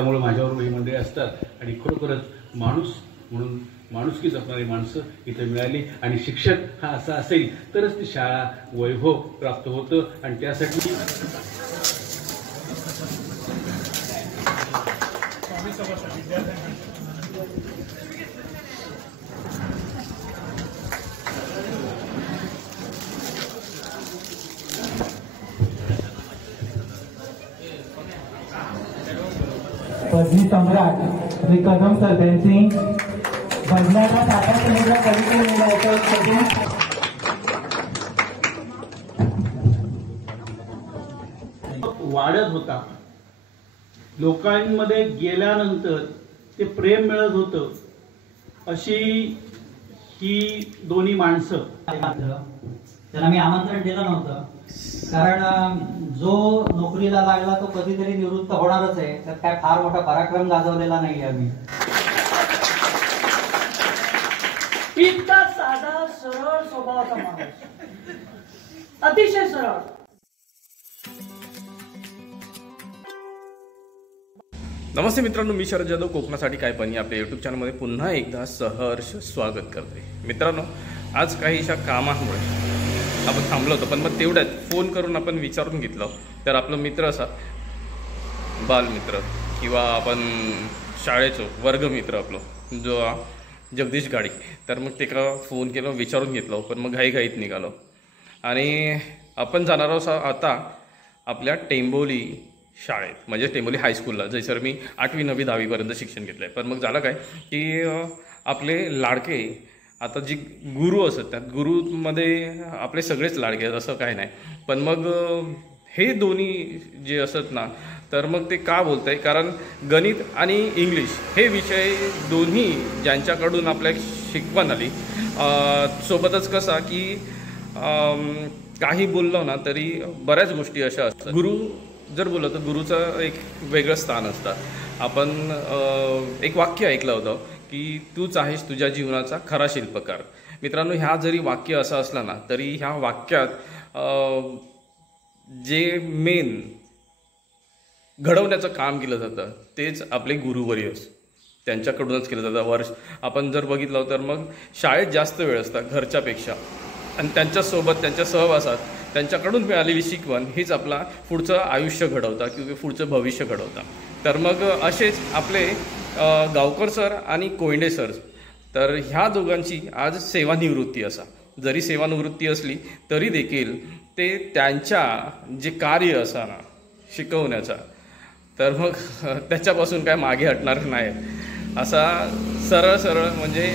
त्यामुळे माझ्याबरोबर ही मंडळी असतात आणि खरोखरच माणूस म्हणून माणुसकी जपणारी माणसं इथे मिळाली आणि शिक्षक हा असा असेल तरच ती शाळा वैभव प्राप्त होतं आणि त्यासाठी पदवी सम्राट श्री कदम सरदेव बदलाला टाटा समुद्र वाढत होता. लोकांमध्ये गेल्यानंतर ते प्रेम मिळत होतं. अशी ही दोन्ही माणसं. त्यांना मी आमंत्रण दिलं नव्हतं कारण जो नोकरीला लागला तो कधीतरी निवृत्त होणारच आहे. त्यात काय फार मोठा पराक्रम गाजवलेला नाहीये आम्ही. इतका साधा सरळ स्वभावाचा माणूस, अतिशय सरळ. नमस्ते मित्रांनो, मी शरद जाधव कोकणासाठी काय पण आपल्या यूट्यूब चॅनलमध्ये पुन्हा एकदा सहर्ष स्वागत करते. मित्रांनो, आज काहीशा कामामुळे आपण थांबलो होतो, पण मग तेवढ्यात फोन करून आपण विचारून घेतलं तर आपलं मित्र असा बालमित्र किंवा आपण शाळेचो वर्गमित्र आपलं जो जगदीश गाडी, तर मग ते का फोन केलं विचारून घेतलं. पण मग घाईघाईत निघालो आणि आपण जाणार आहोत आता आपल्या टेंबोली शाळेत, म्हणजे टेंबोली हायस्कूलला. जैसर मी 8वी 9वी 10वीपर्यंत शिक्षण घेतलं आहे. पण मग झालं काय की आपले लाडके आता जी गुरु असतात त्यात गुरुमध्ये आपले सगळेच लाडके आहेत असं काय नाही. पण मग हे दोन्ही जे असत ना, तर मग ते का बोलत आहे, कारण गणित आणि इंग्लिश हे विषय दोन्ही ज्यांच्याकडून आपल्या शिकवण आली. सोबतच कसा की काही बोललो ना तरी बऱ्याच गोष्टी अशा असतात. गुरु जर बोललं तर गुरुचं एक वेगळं स्थान असतं. आपण एक वाक्य ऐकलं होतं की तूच आहेस तुझ्या जीवनाचा खरा शिल्पकार. मित्रांनो, ह्या जरी वाक्य असं असलं ना तरी ह्या वाक्यात जे मेन घडवण्याचं काम केलं जातं तेच आपले गुरुवर्य त्यांच्याकडूनच केलं जातं. वर्ष आपण जर बघितलं तर मग शाळेत जास्त वेळ असतात घरच्यापेक्षा, आणि त्यांच्यासोबत त्यांच्या सहवासात त्यांच्याकडून मिळालेली शिकवण हीच आपला पुढचं आयुष्य घडवता किंवा पुढचं भविष्य घडवता. तर मग असेच आपले गावकर सर आणि कोयंडे सर, तर ह्या दोघांची आज सेवानिवृत्ती असा. जरी सेवानिवृत्ती असली तरी देखील ते त्यांच्या जे कार्य असा ना शिकवण्याचा, तर मग त्याच्यापासून काय मागे हटणार नाही असा सरळ सरळ म्हणजे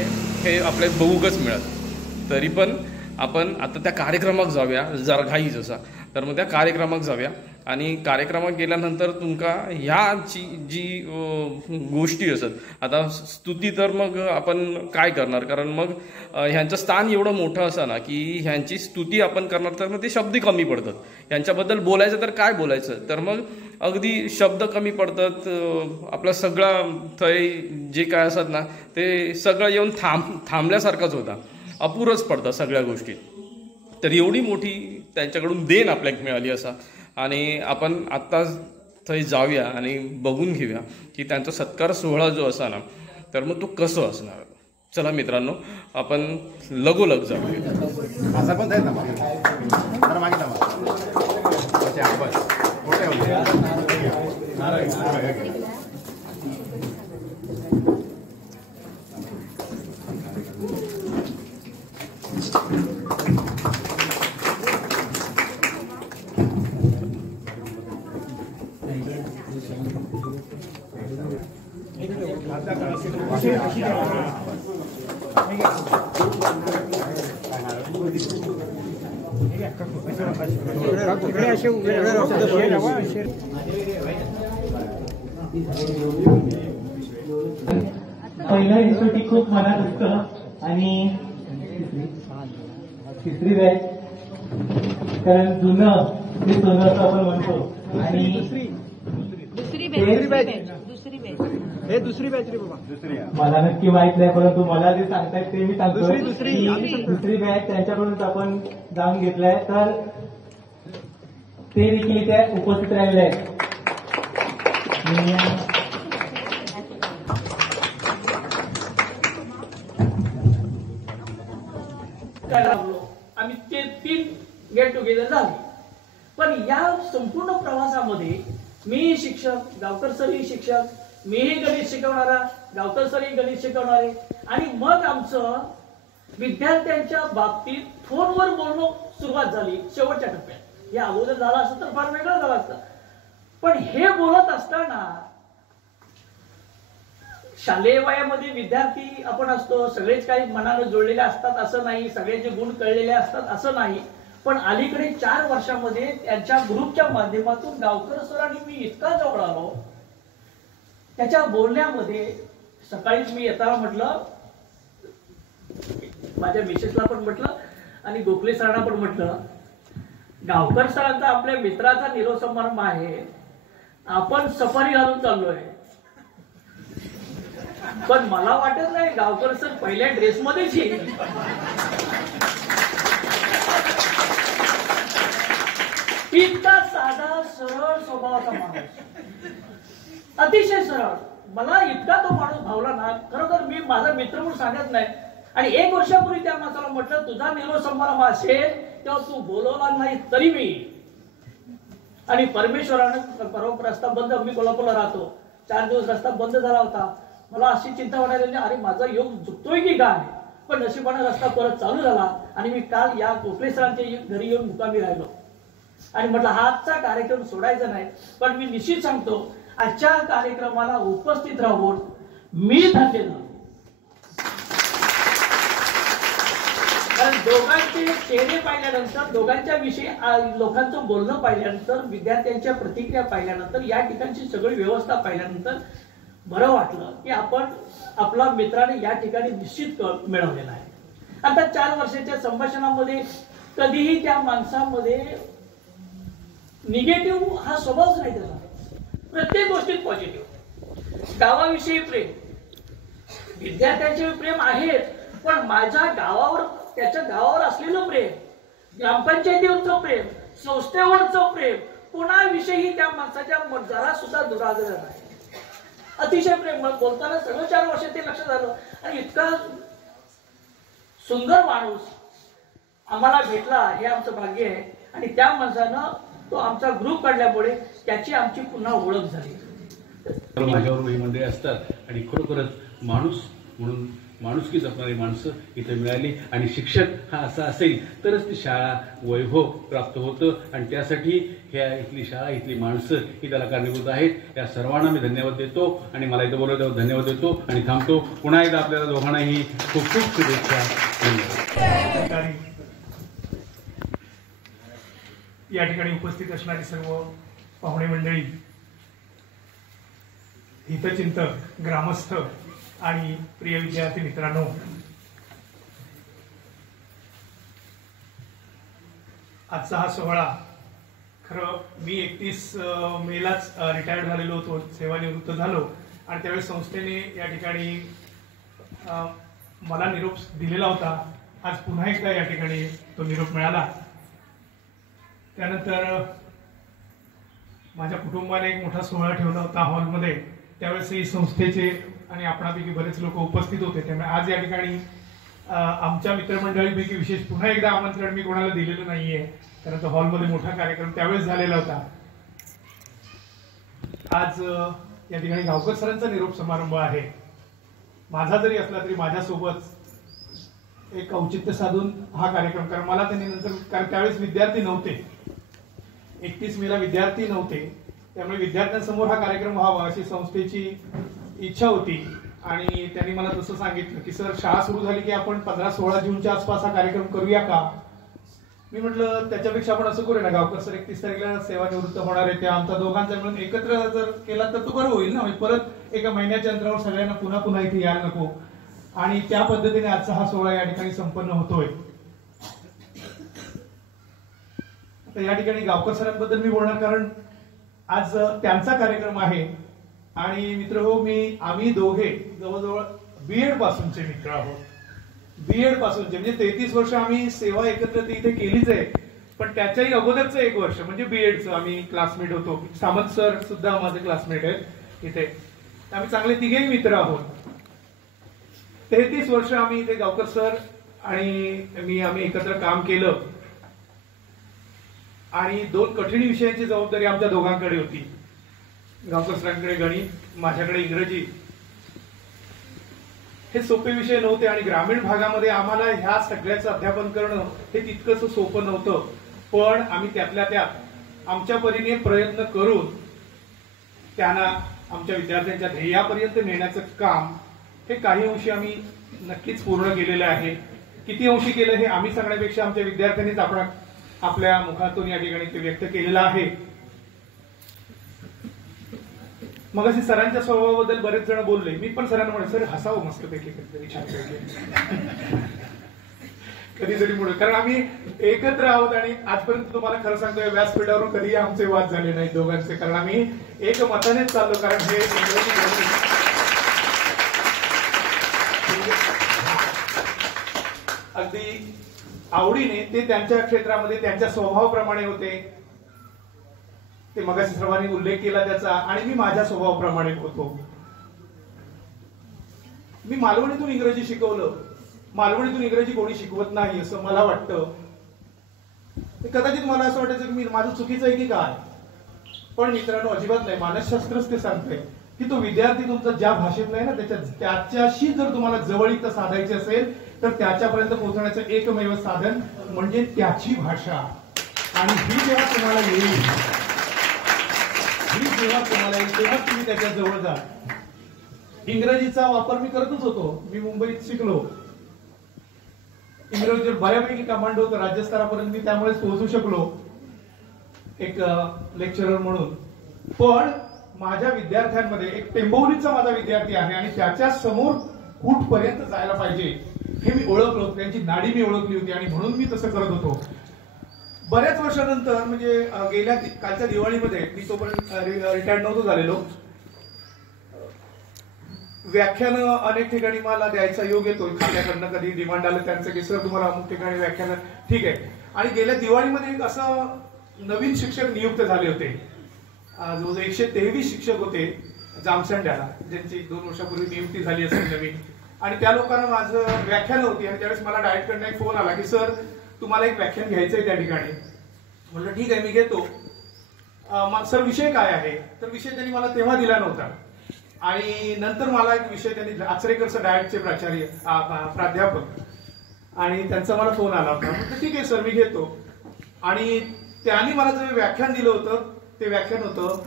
हे आपले बघूकच मिळत. तरी पण आपण आता त्या कार्यक्रमात जाऊया जरा घाईच असा. तर मग त्या कार्यक्रमात जाऊया आणि कार्यक्रमात गेल्यानंतर तुमका ह्याची जी गोष्टी असत, आता स्तुती तर मग आपण काय करणार, कारण मग ह्यांचं स्थान एवढं मोठं असं ना की ह्यांची स्तुती आपण करणार तर मग ते शब्द कमी पडतात. ह्यांच्याबद्दल बोलायचं तर काय बोलायचं, तर मग अगदी शब्द कमी पडतात. आपलं सगळं थय जे काय असत ना ते सगळं येऊन थांबल्यासारखंच होता, अपुरच पडतं सगळ्या गोष्टी. तर एवढी मोठी त्यांच्याकडून देण आपल्याला मिळाली असा. आणि आपण आत्ता थंय जाऊया आणि बघून घेऊया की त्यांचा सत्कार सोहळा जो असा ना तर मग तो कसं असणार. चला मित्रांनो, आपण लगोलग जाऊया. पहिलं हिस्टोटी खूप मनात असतं आणि तिसरी बॅच कारण जुनं ते सोनं असं आपण म्हणतो. आणि दुसरी बॅच रे बाबा, मला नक्की माहित नाही, परंतु मला जे सांगतायत ते मी सांगतो. दुसरी बॅच त्यांच्याकडूनच आपण जाऊन घेतलाय, तर ते देखील त्या उपस्थित राहिलेले आहेत. लागलो. आम्ही ते 3 गेट टुगेदर झाले. पण या संपूर्ण प्रवासामध्ये मी शिक्षक, गावकर सरही शिक्षक, मीही गणित शिकवणारा, गावकर सरही गणित शिकवणारे, आणि मग आमचं विद्यार्थ्यांच्या बाबतीत फोनवर बोलणं सुरुवात झाली शेवटच्या टप्प्यात. हे अगोदर झालं असतं तर फार वेगळं झालं असतं. पण हे बोलत असताना शालेय वयामध्ये विद्यार्थी आपण असतो, सगळेच काही मनानं जोडलेले असतात असं नाही, सगळ्याचे गुण कळलेले असतात असं नाही. पण अलीकडे 4 वर्षामध्ये त्यांच्या ग्रुपच्या माध्यमातून गावकर सरांनी मी इतका जवळ आलो. त्याच्या बोलण्यामध्ये सकाळीच मी येताना म्हटलं, माझ्या मिसेसला पण म्हटलं आणि गोखले सरांना पण म्हटलं, गावकर सरांचा आपल्या मित्राचा निरोप समारंभ आहे, आपण सफारी घालून चाललोय. पण मला वाटत नाही गावकर सर पहिल्या ड्रेसमध्येच येईल. इतका साधा सरळ स्वभावाचा माणूस, अतिशय सरळ. मला इतका तो माणूस भावला ना, खरोखर मी माझा मित्र म्हणून सांगत नाही. आणि 1 वर्षापूर्वी त्या माणसाला म्हटलं, तुझा निरोप समारंभ असेल तेव्हा तू बोलवला नाही तरी मी. आणि परमेश्वरानं परवा रस्ता बंद, मी कोल्हापूरला राहतो, 4 दिवस रस्ता बंद झाला होता. मला अशी चिंता वाटायला, अरे माझा योग चुकतोय की काय. पण नशिबाने रस्ता परत चालू झाला आणि मी काल या गोखले सरांच्या घरी येऊन मुक्कामी राहिलो. आणि म्हटलं आजचा कार्यक्रम सोडायचा नाही. पण मी निश्चित सांगतो, आजच्या कार्यक्रमाला उपस्थित राहून मी धन्य झालो. कारण दोघांचे चेहरे पाहिल्यानंतर, दोघांच्या विषयी लोकांचं बोलणं पाहिल्यानंतर, विद्यार्थ्यांच्या प्रतिक्रिया पाहिल्यानंतर, या ठिकाणची सगळी व्यवस्था पाहिल्यानंतर बरं वाटलं की आपण आपला मित्राने या ठिकाणी निश्चित मिळवलेला आहे. आता 4 वर्षाच्या संभाषणामध्ये कधीही त्या माणसामध्ये निगेटिव्ह हा स्वभावच नाही त्याचा. प्रत्येक गोष्टीत पॉझिटिव्ह. गावाविषयी प्रेम, विद्यार्थ्यांचे प्रेम आहेत, पण माझ्या गावावर, त्याच्या गावावर असलेलं प्रेम, ग्रामपंचायतीवरचं प्रेम, संस्थेवरचं प्रेम, कोणाविषयी त्या माणसाच्या जरा सुद्धा दुराग्रह नाही. अतिशय प्रेम. बोलताना सगळं 4 वर्षात ते लक्षात आलं. आणि इतका सुंदर माणूस आम्हाला भेटला हे आमचं भाग्य आहे. आणि त्या माणसानं तो आमचा ग्रुप काढल्यामुळे त्याची आमची पुन्हा ओळख झाली. माझ्यावर ही मंडळी असतात आणि खरोखरच माणूस म्हणून माणुसकी जपणारी माणसं इथे मिळाली. आणि शिक्षक हा असा असेल तरच ती शाळा वैभव प्राप्त होतं. आणि त्यासाठी ह्या इथली शाळा, इथली माणसं ही त्याला कारणीभूत आहेत. या सर्वांना मी धन्यवाद देतो आणि मला इथं बोलवल्यावर धन्यवाद देतो आणि थांबतो. पुन्हा एकदा आपल्याला दोघांनाही खूप खूप शुभेच्छा. धन्यवाद. या ठिकाणी उपस्थित असणारी सर्व पाहुणे मंडळी, हितचिंतक, ग्रामस्थ आणि प्रिय विद्यार्थी मित्रांनो, आजचा हा सोहळा, खरं मी 31 मेलाच रिटायर्ड झालेलो होतो, सेवानिवृत्त झालो. आणि त्यावेळेस संस्थेने या ठिकाणी मला निरोप दिलेला होता. आज पुन्हा एकदा या ठिकाणी तो निरोप मिळाला. त्यानंतर माझ्या कुटुंबाने एक मोठा सोहळा ठेवला होता हॉलमध्ये. त्यावेळेसही संस्थेचे आणि आपणापैकी बरेच लोक उपस्थित होते. त्यामुळे आज या ठिकाणी आमच्या मित्रमंडळीपैकी विशेष पुन्हा एकदा आमंत्रण मी कोणाला दिलेलं नाहीये, कारण तो हॉलमध्ये मोठा कार्यक्रम त्यावेळेस झालेला होता. आज या ठिकाणी गावकर सरांचा निरोप समारंभ आहे. माझा जरी असला तरी माझ्यासोबत एक औचित्य साधून हा कार्यक्रम, कारण मला त्यांनी नंतर, कारण त्यावेळेस विद्यार्थी नव्हते, 31 मेला विद्यार्थी नव्हते, त्यामुळे विद्यार्थ्यांसमोर हा कार्यक्रम व्हावा अशी संस्थेची इच्छा होती. आणि त्यांनी मला तसं सांगितलं की सर, शाळा सुरू झाली की आपण 15-16 जूनच्या आसपास हा कार्यक्रम करूया का. मी म्हटलं त्याच्यापेक्षा आपण असं करूया ना, गावकर सर 31 तारखेला सेवानिवृत्त होणार आहे, त्या आमचा दोघांचा मिळून एकत्र जर केला तर तो बरं होईल ना, परत एका महिन्याच्या अंतरावर सगळ्यांना पुन्हा पुन्हा इथे यायला नको. आणि त्या पद्धतीने आजचा हा सोहळा या ठिकाणी संपन्न होतोय. तर या ठिकाणी गावकर सरांबद्दल मी बोलणार, कारण आज त्यांचा कार्यक्रम आहे. आणि मित्र हो, आम्ही दोघे जवळजवळ बीएड पासूनचे मित्र आहोत. बीएड पासूनचे म्हणजे 33 वर्ष आम्ही सेवा एकत्र इथे केलीच आहे. पण त्याच्याही अगोदरचं 1 वर्ष म्हणजे बीएडचं आम्ही क्लासमेट होतो. सामंत सर सुद्धा माझे क्लासमेट आहेत इथे. आम्ही चांगले तिघेही मित्र आहोत. 33 वर्ष आम्ही इथे गावकर सर आणि आम्ही एकत्र काम केलं आणि 2 कठीण विषयांची जबाबदारी आमच्या दोघांकडे होती. गावकर सरांकडे गणित, माझ्याकडे इंग्रजी. हे सोपे विषय नव्हते आणि ग्रामीण भागामध्ये आम्हाला ह्या सगळ्याचं अध्यापन करणं हे तितकंच सोपं नव्हतं. पण आम्ही त्यातल्या त्यात आमच्या परीने प्रयत्न करून त्यांना आमच्या विद्यार्थ्यांच्या ध्येयापर्यंत नेण्याचं काम हे काही अंशी आम्ही नक्कीच पूर्ण केलेलं आहे. किती अंशी केलं हे आम्ही सांगण्यापेक्षा आमच्या विद्यार्थ्यांनीच आपल्या मुखातून या ठिकाणी ते व्यक्त केलेलं आहे. मग अशी सरांच्या स्वभावाबद्दल बरेच जण बोलले. मी पण सरांना म्हणलं, सर हसावं मस्तपैकी कधीतरी, छानपैकी कधीतरी मुळे, कारण आम्ही एकत्र आहोत आणि आजपर्यंत तुम्हाला खरं सांगतोय व्यासपीठावरून कधीही आमचे वाद झाले नाही दोघांचे, कारण आम्ही एक मतानेच चाललो. कारण हे अगदी आवडीने ते त्यांच्या क्षेत्रामध्ये त्यांच्या स्वभावाप्रमाणे होते. ते मगाशी सर्वांनी उल्लेख केला त्याचा, आणि मी माझ्या स्वभावाप्रमाणे होतो. मी मालवणीतून इंग्रजी शिकवलं. मालवणीतून इंग्रजी कोणी शिकवत नाही असं मला वाटतं. कदाचित मला असं वाटायचं की मी माझं चुकीचं आहे की काय, पण मित्रांनो अजिबात नाही. मानसशास्त्रच ते सांगतंय की तो विद्यार्थी तुमचा ज्या भाषेत नाही ना त्याच्याशी जर तुम्हाला जवळीकता साधायची असेल तर त्याच्यापर्यंत पोहोचण्याचं एकमेव साधन म्हणजे त्याची भाषा. आणि ही जेव्हा तुम्हाला येईल तेव्हा तुम्ही त्याच्या जवळ जा. इंग्रजीचा वापर मी करतच होतो. मी मुंबईत शिकलो. इंग्रजी बऱ्यापैकी कमांड होतं राज्यस्तरापर्यंत, मी त्यामुळेच पोहोचू शकलो एक लेक्चरर म्हणून. पण माझ्या विद्यार्थ्यांमध्ये एक टेंबोलीचा माझा विद्यार्थी आहे आणि त्याच्या समोर कुठपर्यंत जायला पाहिजे हे मी ओळखलो. त्यांची नाडी मी ओळखली होती आणि म्हणून मी तसं करत होतो. बऱ्याच वर्षानंतर म्हणजे कालच्या दिवाळीमध्ये मी तोपर्यंत रिटायर्ड नव्हतो झालेलो. व्याख्यान अनेक ठिकाणी मला द्यायचा योग येतो खात्याकडनं, कधी डिमांड आलं त्यांचं की सर तुम्हाला अमुक ठिकाणी व्याख्यान, ठीक आहे. आणि गेल्या दिवाळीमध्ये एक असं नवीन शिक्षक नियुक्त झाले होते. जवळजवळ 123 शिक्षक होते जामसंड्याला, ज्यांची 2 वर्षापूर्वी नियुक्ती झाली असेल नवीन. आणि त्या लोकांना माझं व्याख्यान होती आणि त्यावेळेस मला डायरेक्टरने एक फोन आला की सर तुम्हाला एक व्याख्यान घ्यायचंय त्या ठिकाणी. म्हटलं ठीक आहे मी घेतो. सर विषय काय आहे, तर विषय त्यांनी मला तेव्हा दिला नव्हता. आणि नंतर मला एक विषय त्यांनी आचरेकर सर डायरेक्टचे प्राध्यापक, आणि त्यांचा मला फोन आला होता. म्हटलं ठीक आहे सर मी घेतो. आणि त्यांनी मला जे व्याख्यान दिलं होतं ते व्याख्यान होतं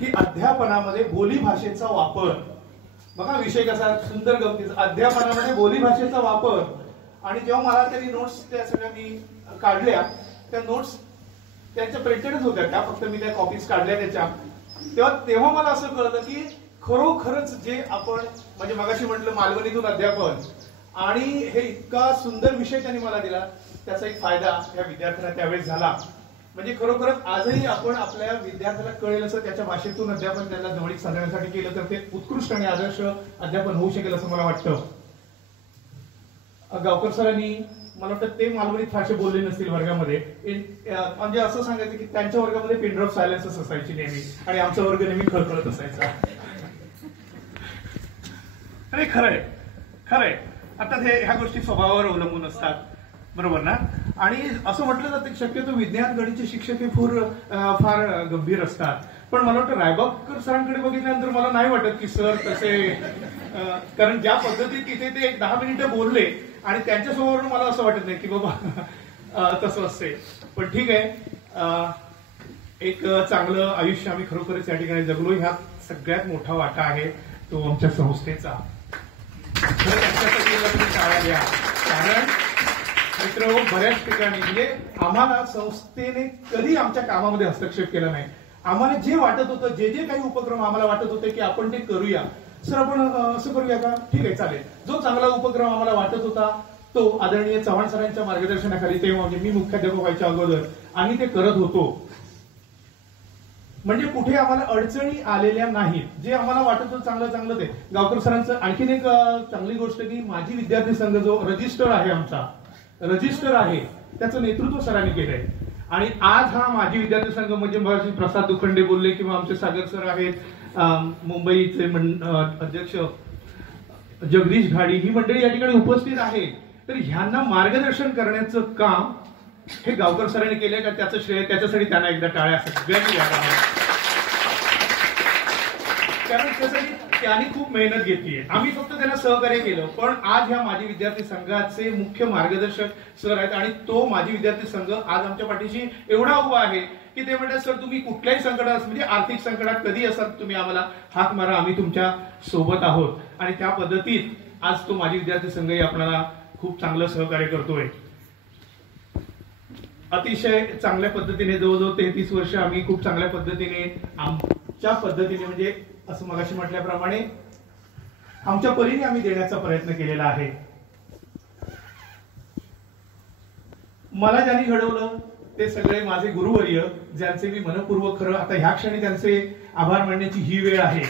की अध्यापनामध्ये बोली भाषेचा वापर. बघा विषय कसा सुंदर गमतीचा, अध्यापनामध्ये बोली भाषेचा वापर. आणि जेव्हा मला त्यांनी नोट्स त्या सगळ्या मी काढल्या, त्या नोट्स त्यांच्या प्रिंटेडच होत्या त्या, फक्त मी त्या कॉपीज काढल्या त्याच्या. तेव्हा मला असं कळलं की खरोखरच जे आपण म्हणजे मगाशी म्हटलं मालवणीतून अध्यापन, आणि हे इतका सुंदर विषय त्यांनी मला दिला त्याचा एक फायदा या विद्यार्थ्यांना त्यावेळेस झाला. म्हणजे खरोखरच आजही आपण आपल्या विद्यार्थ्याला कळेल असं त्याच्या भाषेतून अध्यापन त्याला जवळीक साधण्यासाठी केलं तर ते उत्कृष्ट आणि आदर्श अध्यापन होऊ शकेल असं मला वाटतं. गावकर सरांनी मला वाटतं ते मालवणीत फारसे बोलले नसतील वर्गामध्ये. म्हणजे असं सांगायचं की त्यांच्या वर्गामध्ये पिन ड्रॉप सायलेन्सच असायची नेहमी आणि आमचा वर्ग नेहमी खळखळत असायचा. अरे खरंय. आता ह्या गोष्टी स्वभावावर अवलंबून असतात, बरोबर ना. आणि असं म्हटलं जातं की शक्यतो विज्ञान गणितचे शिक्षक हे फार गंभीर असतात. पण मला वाटतं रायबागकर सरांकडे बघितल्यानंतर मला नाही वाटत की सर तसे, कारण ज्या पद्धतीत तिथे ते 10 मिनिटं बोलले आणि त्यांच्या स्वभावावरून मला असं वाटत नाही की बाबा तसं असते. पण ठीक आहे, एक चांगलं आयुष्य आम्ही खरोखरच या ठिकाणी जगलो. ह्यात सगळ्यात मोठा वाटा आहे तो आमच्या संस्थेचा. कारण मित्र बऱ्याच ठिकाणी म्हणजे आम्हाला संस्थेने कधी आमच्या कामामध्ये हस्तक्षेप केला नाही. आम्हाला जे वाटत होतं, जे काही उपक्रम आम्हाला वाटत होते की आपण ते करूया, सर आपण असं करूया का, ठीक आहे चालेल. जो चांगला उपक्रम आम्हाला वाटत होता तो आदरणीय चव्हाण सरांच्या मार्गदर्शनाखाली, तेव्हा म्हणजे मी मुख्याध्यापक व्हायच्या अगोदर आम्ही ते करत होतो. म्हणजे कुठे आम्हाला अडचणी आलेल्या नाहीत. जे आम्हाला वाटत होतं चांगलं ते. गावकर सरांचं आणखीन एक चांगली गोष्ट की माझी विद्यार्थी संघ जो रजिस्टर आहे आमचा, रजिस्टर आहे त्याचं नेतृत्व सरांनी केलंय. आणि आज हा माझी विद्यार्थी संघ म्हणजे प्रसाद दुखंडे बोलले किंवा आमचे सागर सर आहेत, मुंबईचे अध्यक्ष जगदीश घाडी, ही मंडळी या ठिकाणी उपस्थित आहे. तर ह्यांना मार्गदर्शन करण्याचं काम हे गावकर सरांनी केलंय का त्याचं श्रेय त्याच्यासाठी त्यांना एकदा टाळ्या सगळ्यांनी द्यायला हव्या. कारण त्यासाठी त्यांनी खूप मेहनत घेतली आहे. आम्ही फक्त त्यांना सहकार्य केलं, पण आज ह्या माजी विद्यार्थी संघाचे मुख्य मार्गदर्शक सर आहेत आणि तो माजी विद्यार्थी संघ आज आमच्या पाठीशी एवढा उभा आहे की ते म्हणतात सर तुम्ही कुठल्याही संकटात म्हणजे आर्थिक संकटात कधी असाल तुम्ही आम्हाला हाक मारा, आम्ही तुमच्या सोबत आहोत. आणि त्या पद्धतीत आज तो माजी विद्यार्थी संघही आपल्याला खूप चांगलं सहकार्य करतोय. अतिशय चांगल्या पद्धतीने जवळजवळ 33 वर्ष आम्ही खूप चांगल्या पद्धतीने आमच्या पद्धतीने म्हणजे असं मगाशी म्हटल्याप्रमाणे आमच्या परीने आम्ही देण्याचा प्रयत्न केलेला आहे. मला ज्यांनी घडवलं ते सगळे माझे गुरुवर्य, ज्यांचे मी मनपूर्वक खरं आता ह्या क्षणी त्यांचे आभार मानण्याची ही वेळ आहे.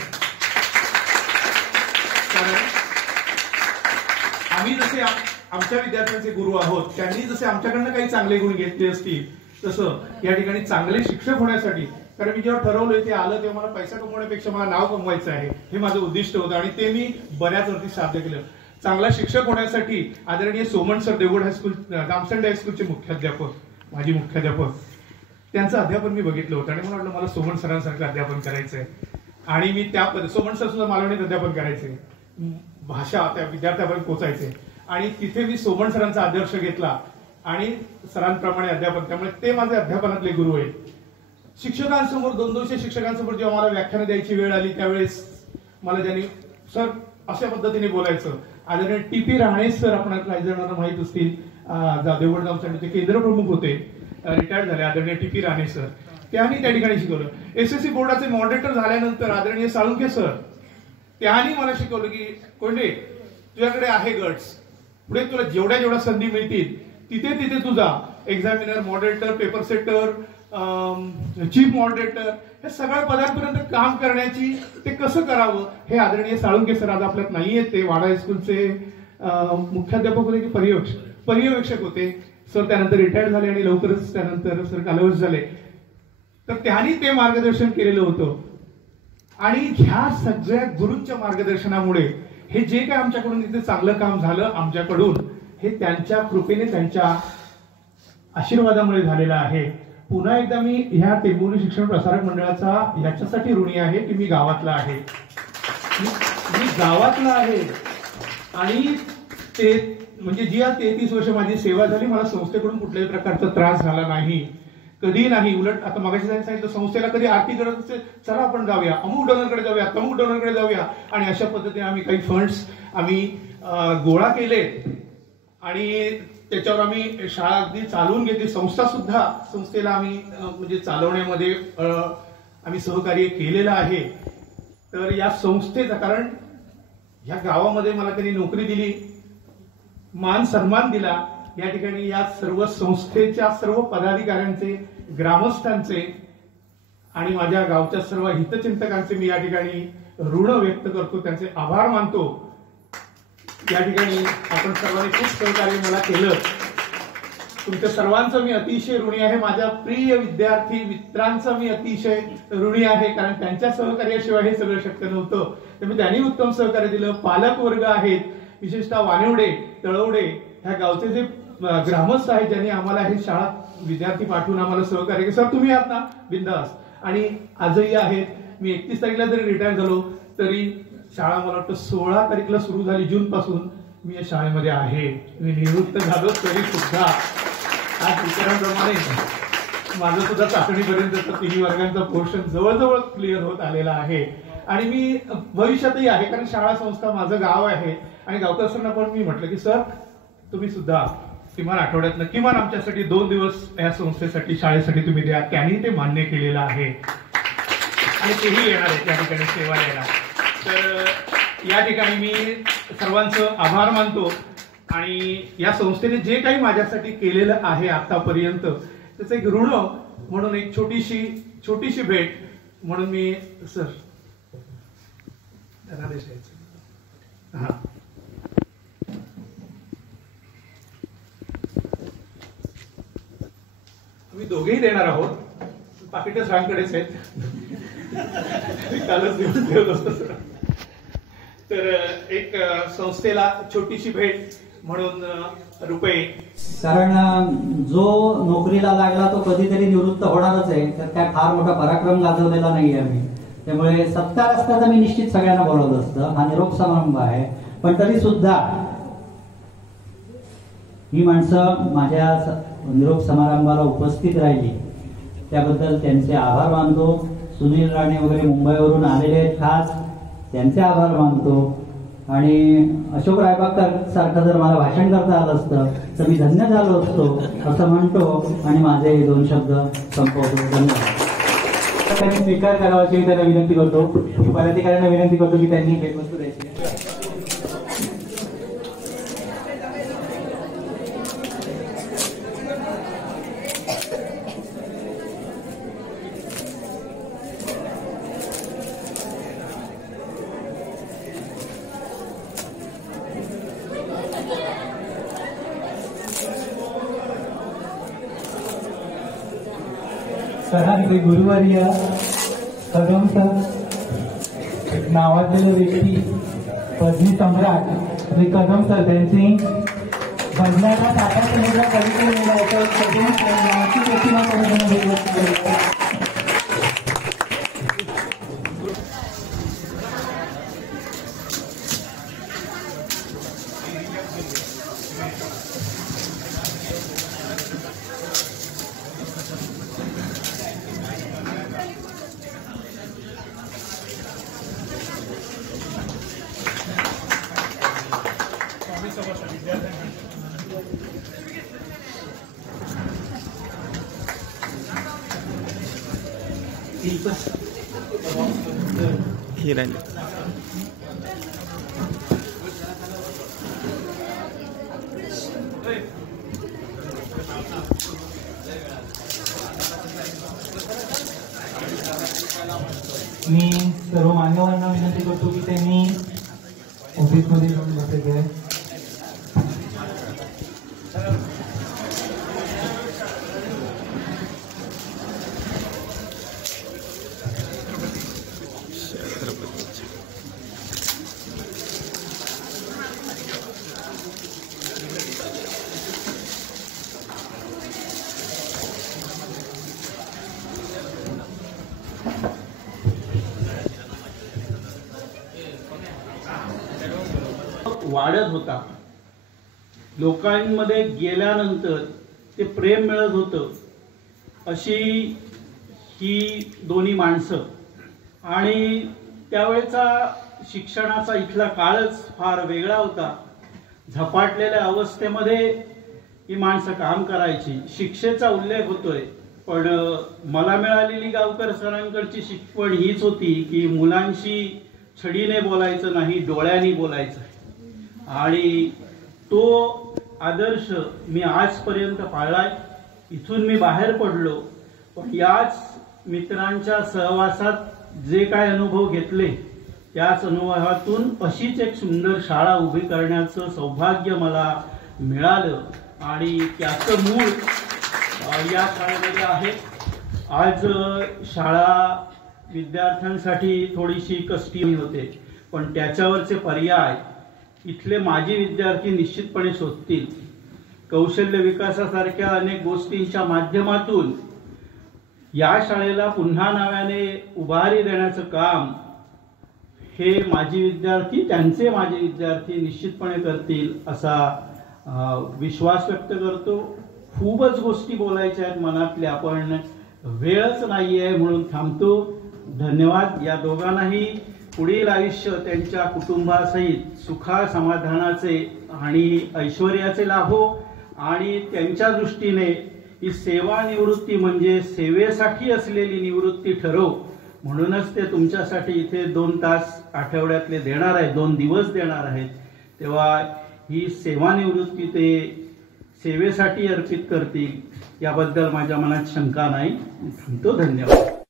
कारण आम्ही जसे आमच्या विद्यार्थ्यांचे गुरु आहोत, त्यांनी जसे आमच्याकडनं काही चांगले गुण घेतले असतील तसं या ठिकाणी चांगले शिक्षक होण्यासाठी, कारण मी जेव्हा ठरवलं ते आलं तेव्हा मला पैसा कमवण्यापेक्षा मला नाव कमवायचं आहे हे माझं उद्दिष्ट होतं आणि ते मी बऱ्याच वरती साध्य केलं. चांगला शिक्षक होण्यासाठी आदरणीय सोमन सर देवगड हायस्कूल गामसंडे हायस्कूलचे मुख्याध्यापक, माजी मुख्याध्यापक, त्यांचं अध्यापन मी बघितलं होतं आणि मला वाटलं मला सोमन सरांसारखं अध्यापन करायचंय. आणि मी त्या सोमन सर सुद्धा मालवणीत अध्यापन करायचे, भाषा त्या विद्यार्थ्यापर्यंत पोहोचायचे आणि तिथे मी सोमन सरांचा आदर्श घेतला आणि सरांप्रमाणे अध्यापन, त्यामुळे ते माझे अध्यापनातले गुरु आहेत. शिक्षकांसमोर 200 शिक्षकांसमोर जेव्हा मला व्याख्यान द्यायची वेळ आली त्यावेळेस मला ज्यांनी सर अशा पद्धतीने बोलायचं, आदरणीय टी.पी. राणे सर आपल्याला काही जणांना माहित असतील, देवगड गामसंडेचे केंद्र प्रमुख होते, रिटायर्ड झाले आदरणीय टी.पी. राणे सर, त्यांनी त्या ठिकाणी शिकवलं. एसएससी बोर्डाचे मॉडरेटर झाल्यानंतर आदरणीय साळुंखे सर त्यांनी मला शिकवलं की कोंडे तुझ्याकडे आहे गट्स, पुढे तुला जेवढ्या संधी मिळतील तिथे तिथे तुझा examiner, moderator, paper setter, chief moderator हे सगळ्या पदांपर्यंत काम करण्याची ते कसं करावं हे आदरणीय साळुंखे सर आज आपल्यात नाहीये, ते वाडा हायस्कूलचे मुख्याध्यापक होते की पर्यवेक्षक होते. सर त्यानंतर रिटायर्ड झाले आणि लवकरच त्यानंतर सर कालवश झाले. तर त्यांनी ते मार्गदर्शन केलेलं होतं आणि ह्या सगळ्या गुरूंच्या मार्गदर्शनामुळे हे जे काय आमच्याकडून इथे चांगलं काम झालं आमच्याकडून हे त्यांच्या कृपेने, त्यांच्या आशीर्वादामुळे झालेलं आहे. पुन्हा एकदा मी ह्या टेंभुर्णी शिक्षण प्रसारक मंडळाचा याच्यासाठी ऋणी आहे की मी गावातला आहे, मी गावातला आहे आणि ते म्हणजे जी आज 33 वर्ष माझी सेवा झाली, मला संस्थेकडून कुठल्याही प्रकारचा त्रास झाला नाही, कधी नाही. उलट आता मगाशी सांगितलं संस्थेला कधी आर्थिक गरज असेल चला आपण जाऊया, अमुक डोनरकडे जाऊया, तमुक डोनरकडे जाऊया आणि अशा पद्धतीने आम्ही काही फंड्स आम्ही गोळा केले आणि त्याच्यावर आम्ही शाळा अगदी चालवून घेतली. संस्थेला आम्ही म्हणजे चालवण्यामध्ये आम्ही सहकार्य केलेलं आहे. तर या संस्थेचा, कारण या गावामध्ये मला त्यांनी नोकरी दिली, मान सन्मान दिला, या ठिकाणी या सर्व संस्थेच्या सर्व पदाधिकाऱ्यांचे, ग्रामस्थांचे आणि माझ्या गावच्या सर्व हितचिंतकांचे मी या ठिकाणी ऋण व्यक्त करतो, त्यांचे आभार मानतो. या ठिकाणी आपण सर्वांनी खूप सहकार्य मला केलं, तुमच्या सर्वांचं मी अतिशय ऋणी आहे. माझ्या प्रिय विद्यार्थी मित्रांचं मी अतिशय ऋणी आहे, कारण त्यांच्या सहकार्याशिवाय हे सगळं शक्य नव्हतं. त्यामुळे त्यांनी उत्तम सहकार्य दिलं. पालक वर्ग आहेत, विशेषतः वानिवडे, तळवडे ह्या गावचे जे ग्रामस्थ आहेत ज्यांनी आम्हाला हे शाळा विद्यार्थी पाठवून आम्हाला सहकार्य केलं. सर तुम्ही आहात ना बिंदास, आणि आजही आहेत. मी 31 तारखेला जरी रिटायर झालो तरी शाळा मला वाटतं 16 तारखेला सुरू झाली, जून पासून मी या शाळेमध्ये आहे. मी निवृत्त झालो तरी सुद्धा आज इतरांप्रमाणे माझं सुद्धा चाचणीपर्यंत 3 वर्गांचा पोर्शन जवळजवळ क्लिअर होत आलेला आहे आणि मी भविष्यातही आहे, कारण शाळा संस्था माझं गाव आहे. आणि गावकर सरांना पण मी म्हटलं की सर तुम्ही सुद्धा किमान आठवड्यातनं किमान आमच्यासाठी 2 दिवस या संस्थेसाठी शाळेसाठी तुम्ही द्या. त्यांनी ते मान्य केलेलं आहे आणि तेही येणार आहे त्या ठिकाणी सेवा द्यायला. तर या ठिकाणी मी सर्वांचं आभार मानतो आणि या संस्थेने जे काही माझ्यासाठी केलेलं आहे आतापर्यंत त्याचं एक ऋण म्हणून एक छोटीशी भेट म्हणून मी सर धनादेश द्यायचं. हा आम्ही दोघेही देणार आहोत, पाकिट सरांकडेच आहेत, कालच दिवस तर एक संस्थेला छोटीशी भेट म्हणून रुपये, कारण जो नोकरीला लागला तो कधीतरी निवृत्त होणारच आहे, तर काय फार मोठा पराक्रम गाजवलेला नाहीये आम्ही. त्यामुळे सत्कार असताना मी निश्चित सगळ्यांना बोलवत असतं. हा निरोप समारंभ आहे, पण तरी सुद्धा ही माणसं माझ्या निरोप समारंभाला उपस्थित राहिली त्याबद्दल त्यांचे आभार मानतो. सुनील राणे वगैरे मुंबईवरून आलेले आहेत, खास त्यांचे आभार मानतो. आणि अशोक रायबागकर सारखं जर मला भाषण करता आलं असतं तर मी धन्य झालो असतो असं म्हणतो आणि माझे 2 शब्द संपवतो. धन्यवाद. त्यांनी स्वीकार करावा अशी मी त्यांना विनंती करतो. पदाधिकाऱ्यांना विनंती करतो की त्यांनी भेटवस्तू द्यायची. सरांचे गुरुवर्य कदम सर, एक नावाजलेले व्यक्ती, पदवी सम्राट श्री कदम सर, त्यांची बदलाला साकार केलेला कविता लिहिण्याचं कठीण प्रतिमा करून मी सर्व मान्यवरांना विनंती करतो की त्यांनी ऑफिसमध्ये जाऊन बसायचे. वाढत होता. लोकांमध्ये गेल्यानंतर ते प्रेम मिळत होतं. अशी ही दोन्ही माणसं. आणि त्यावेळेचा शिक्षणाचा इथला काळच फार वेगळा होता. झपाटलेल्या अवस्थेमध्ये ही माणसं काम करायची. शिक्षेचा उल्लेख होतोय, पण मला मिळालेली गावकर सरांकडची शिकवण हीच होती की मुलांशी छडीने बोलायचं नाही, डोळ्यांनी बोलायचं. आणि तो आदर्श मी आजपर्यंत पाळलाय. इथून मी बाहेर पडलो, पण याच मित्रांच्या सहवासात जे काय अनुभव घेतले त्याच अनुभवातून अशीच एक सुंदर शाळा उभी करण्याचं सौभाग्य मला मिळालं. आणि त्याचं मूळ या शाळेमध्ये आहे. आज शाळा विद्यार्थ्यांसाठी थोडीशी कष्टी होते, पण त्याच्यावरचे पर्याय इथले माजी विद्यार्थी निश्चितपणे शोधतील. कौशल्य विकासासारख्या अनेक गोष्टींच्या माध्यमातून या शाळेला पुन्हा नव्याने उभारी देण्याचं काम हे माजी विद्यार्थी, त्यांचे माजी विद्यार्थी निश्चितपणे करतील असा विश्वास व्यक्त करतो. खूपच गोष्टी बोलायच्या आहेत मनातल्या, पण वेळच नाहीये म्हणून थांबतो. धन्यवाद. या दोघांनाही पुढील आयुष्य त्यांच्या कुटुंबासहित सुखा समाधानाचे आणि ऐश्वर्याचे लाभो. आणि त्यांच्या दृष्टीने ही सेवानिवृत्ती म्हणजे सेवेसाठी असलेली निवृत्ती ठरव. म्हणूनच ते तुमच्यासाठी इथे 2 तास आठवड्यातले देणार आहेत, 2 दिवस देणार आहेत. तेव्हा ही सेवानिवृत्ती ते सेवेसाठी अर्पित करतील याबद्दल माझ्या मनात शंका नाही. धन्यवाद.